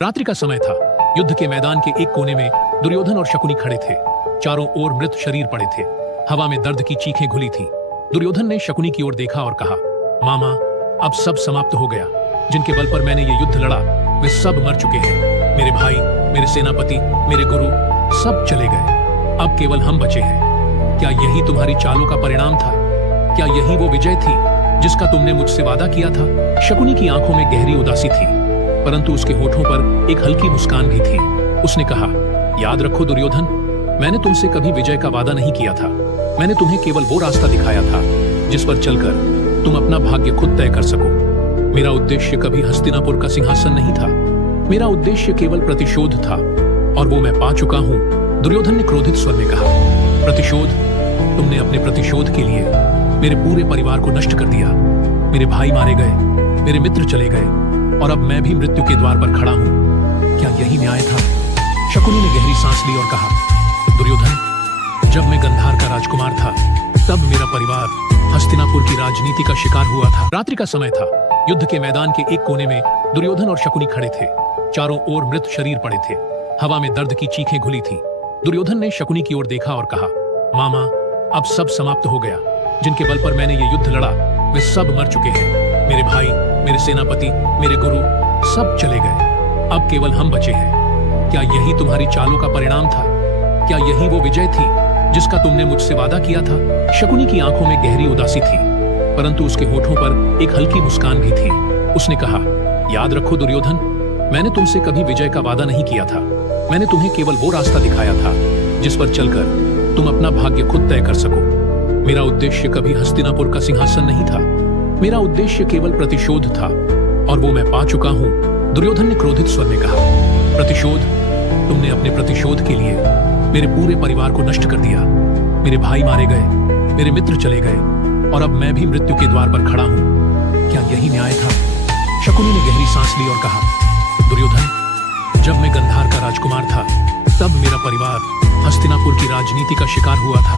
रात्रि का समय था। युद्ध के मैदान के एक कोने में दुर्योधन और शकुनी खड़े थे। चारों ओर मृत शरीर पड़े थे। हवा में दर्द की चीखें घुली थी। दुर्योधन ने शकुनी की ओर देखा और कहा, मामा, अब सब समाप्त हो गया। जिनके बल पर मैंने ये युद्ध लड़ा वे सब मर चुके हैं। मेरे भाई, मेरे सेनापति, मेरे गुरु सब चले गए। अब केवल हम बचे हैं। क्या यही तुम्हारी चालों का परिणाम था? क्या यही वो विजय थी जिसका तुमने मुझसे वादा किया था? शकुनी की आंखों में गहरी उदासी थी, परंतु उसके होठों पर एक हल्की मुस्कान भी थी। उसने कहा, याद रखो दुर्योधन, मैंने तुमसे कभी विजय का वादा नहीं किया था। मैंने तुम्हें केवल वो रास्ता दिखाया था जिस पर चलकर तुम अपना भाग्य खुद तय कर सको। मेरा उद्देश्य कभी हस्तिनापुर का सिंहासन नहीं था। मेरा उद्देश्य केवल प्रतिशोध था, और वो मैं पा चुका हूं। दुर्योधन ने क्रोधित स्वर में कहा, प्रतिशोध? तुमने अपने प्रतिशोध के लिए मेरे पूरे परिवार को नष्ट कर दिया। मेरे भाई मारे गए, मेरे मित्र चले गए, और अब मैं भी मृत्यु के द्वार पर खड़ा हूं। क्या यही न्याय था? शकुनी ने गहरी सांस ली और कहा, दुर्योधन, जब मैं गंधार का राजकुमार था तब मेरा परिवार हस्तिनापुर की राजनीति का शिकार हुआ था। रात्रि का समय था। युद्ध के मैदान के एक कोने में दुर्योधन और शकुनी खड़े थे। चारों ओर मृत शरीर पड़े थे। हवा में दर्द की चीखें घुली थी। दुर्योधन ने शकुनी की ओर देखा और कहा, मामा, अब सब समाप्त हो गया। जिनके बल पर मैंने ये युद्ध लड़ा वे सब मर चुके हैं। मेरे भाई, मेरे सेनापति, मेरे गुरु सब चले गए। अब केवल हम बचे हैं। क्या यही तुम्हारी चालों का परिणाम था? क्या यही वो विजय थी जिसका तुमने मुझसे वादा किया था? शकुनी की आंखों में गहरी उदासी थी, परंतु उसके होठों पर एक हल्की मुस्कान भी थी। उसने कहा, याद रखो दुर्योधन, मैंने तुमसे कभी विजय का वादा नहीं किया था। मैंने तुम्हें केवल वो रास्ता दिखाया था जिस पर चलकर तुम अपना भाग्य खुद तय कर सको। मेरा उद्देश्य कभी हस्तिनापुर का सिंहासन नहीं था। मेरा उद्देश्य केवल प्रतिशोध था, और वो मैं पा चुका हूं। दुर्योधन ने क्रोधित स्वर में कहा, प्रतिशोध? तुमने अपने प्रतिशोध के लिए मेरे पूरे परिवार को नष्ट कर दिया। मेरे भाई मारे गए, मेरे मित्र चले गए, और अब मैं भी मृत्यु के द्वार पर खड़ा हूं। क्या यही न्याय था? शकुनी ने गहरी सांस ली और कहा, दुर्योधन, जब मैं गंधार का राजकुमार था तब मेरा परिवार हस्तिनापुर की राजनीति का शिकार हुआ था।